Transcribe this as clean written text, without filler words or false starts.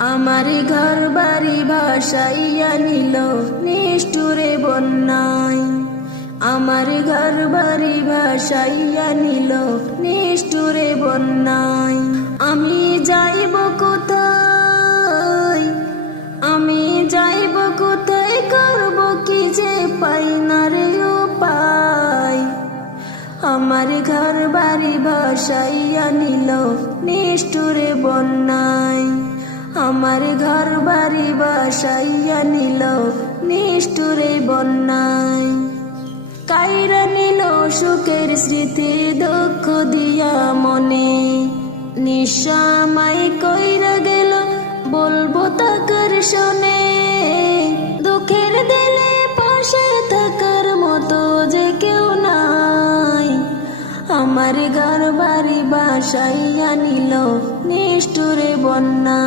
আমার ঘর বাড়ি ভাসাইয়া নিল নিষ্ঠুরে বন্যায়। আমার ঘর বাড়ি ভাসাইয়া নিল নিষ্ঠুরে বন্যায়। আমি যাইব কোথায়, আমি যাইব কোথায়, করব কি যে পাই না রে উপায়। আমার ঘর বাড়ি ভাসাইয়া নিল নিষ্ঠুরে বন্যায়। আমার ঘর বাড়ি ভাসাইয়া নিল নিষ্ঠুরে বন্যায়। কাইরা নিল সুখের স্মৃতি দুঃখ দিয়া মনে, নিঃস্বামাই কইরা গেল বলবো তাকার শোনে। দুঃখের দিলে পাশে থাকার মতো যে কেউ নাই। আমার ঘর বাড়ি ভাসাইয়া নিল নিষ্ঠুরে বন্যা।